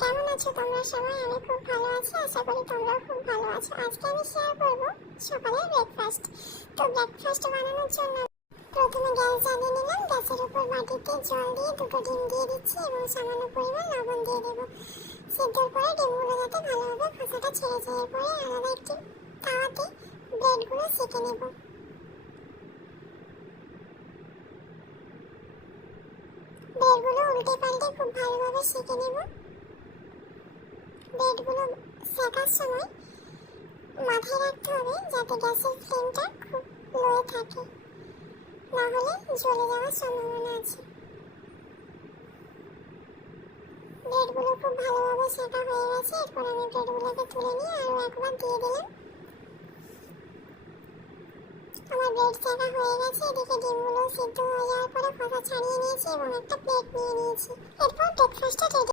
কেমন আছো তোমরা সবাই? আমি খুব ভালো আছি, আশা করি তোমরাও খুব ভালো আছো। আজকে আমি শেয়ার করব সকালের ব্রেকফাস্ট। তো ব্রেকফাস্ট বানানোর জন্য প্রথমে গ্যাস জ্বালিয়ে নিলাম। গ্যাসের উপর বাটিতে জল দিয়ে দুটো ডিম দিয়ে দিচ্ছি এবং সামান্য পরিমাণ লবণ দিয়ে দেবো। সিদ্ধর পরে ডিমগুলো যাতে ভালোভাবে খোসাটা ছেড়ে যায়। এরপরে আলাদা একটি তাওয়াতে ব্রেডগুলো সেঁকে নেব। ব্রেডগুলো উল্টে পাল্টে খুব ভালোভাবে সেঁকে নেব। ব্রেডগুলো সেঁকার সময় মাথায় রাখতে হবে যাতে গ্যাসের ফ্লেমটা খুব লোয়ে থাকে, না হলে জ্বলে যাওয়ার সম্ভাবনা আছে। ব্রেডগুলো খুব ভালোভাবে সেঁকা হয়ে গেছে। এরপর আমি ব্রেডগুলোকে তুলে নিয়ে আরও একবার দিয়ে দিলাম। আমার ব্রেড সেঁকা হয়ে গেছে। এদিকে ডিমগুলো সিদ্ধ হয়ে যাওয়ার পরে খোসা ছাড়িয়ে নিয়েছি এবং একটা প্লেট নিয়ে নিয়েছি। এরপর ব্রেকফাস্টটা রেডি।